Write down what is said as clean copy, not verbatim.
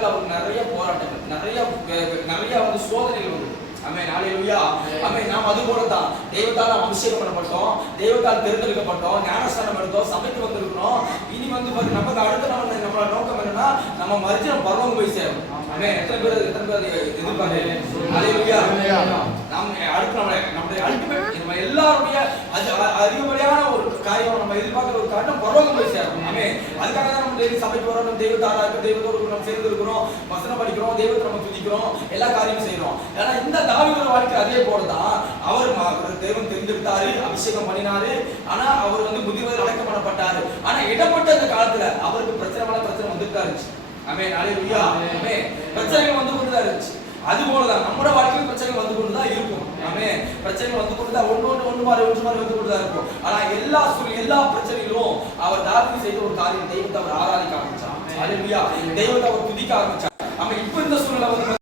வாழ்க்கையில் அவருக்கு நிறைய போராட்டங்கள், நிறைய வந்து சோதனைகள் வந்து. ஆமென், ஹல்லேலூயா. ஆமென். நாம் அது போல தான் தெய்வத்தால் நாம் அபிஷேகம் பண்ணப்பட்டோம், தெய்வத்தால் தேர்ந்தெடுக்கப்பட்டோம், ஞானஸ்நானம் எடுத்தோம், சபைக்கு வந்திருக்கிறோம். இனி வந்து நமக்கு அடுத்த நம்மளோட நோக்கம் என்னன்னா, நம்ம மரிச்சு நம்ம பரலோகம் போய் சேரணும். ஆமென். எத்தனை பேர் எதிர்பார்க்கிறீங்க? ஹல்லேலூயா. நாம் அடுத்து நம்முடைய அல்டிமேட் நம்ம எல்லாருடைய அதிகப்படியான ஒரு காரியம் நம்ம எதிர்பார்க்கிற ஒரு காரணம் பரலோகம் போய் சேரணும். ஆமென். அதுக்காக தான் நம்ம டெய்லி சபைக்கு வரோம், நம்ம தெய்வத்தாராக தெய்வத்தோடு நம்ம சேர்ந்து இருக்கிறோம், வசனம் படிக்கிறோம், தெய்வத்தை நம்ம துதிக்கிறோம், எல்லா காரியமும் செய்யறோம். ஏன்னா இந்த தாவீது வாழ்க்கை அதே போலதான். அவர் தேவன் தெரிந்துவிட்டாரு, அபிஷேகம் பண்ணினாரு. ஆனா அவர் வந்து புத்திவதில் அடக்கம் பண்ணப்பட்டாரு. ஆனா இடப்பட்ட அந்த காலத்துல அவருக்கு பிரச்சனை வந்துட்டா இருந்துச்சு. ஆமென், ஹல்லேலூயா. ஆமென். பிரச்சனைகள் வந்து கொண்டுதான் இருந்துச்சு. அது போலதான் நம்மளோட வாழ்க்கையில் பிரச்சனைகள் வந்து கொண்டுதான் இருக்கும். ஆமென். பிரச்சனைகள் வந்து கொண்டுதான் ஒன்று மாறி வந்து கொண்டுதான் இருக்கும். ஆனா எல்லா பிரச்சனைகளும் அவர் தாவீது செய்த ஒரு காரியம், தெய்வத்தை அவர் ஆராதிக்க ஆரம்பிச்சார். ஹல்லேலூயா. தெய்வத்தை அவர் துதிக்க ஆரம்பிச்சார். நம்ம இப்ப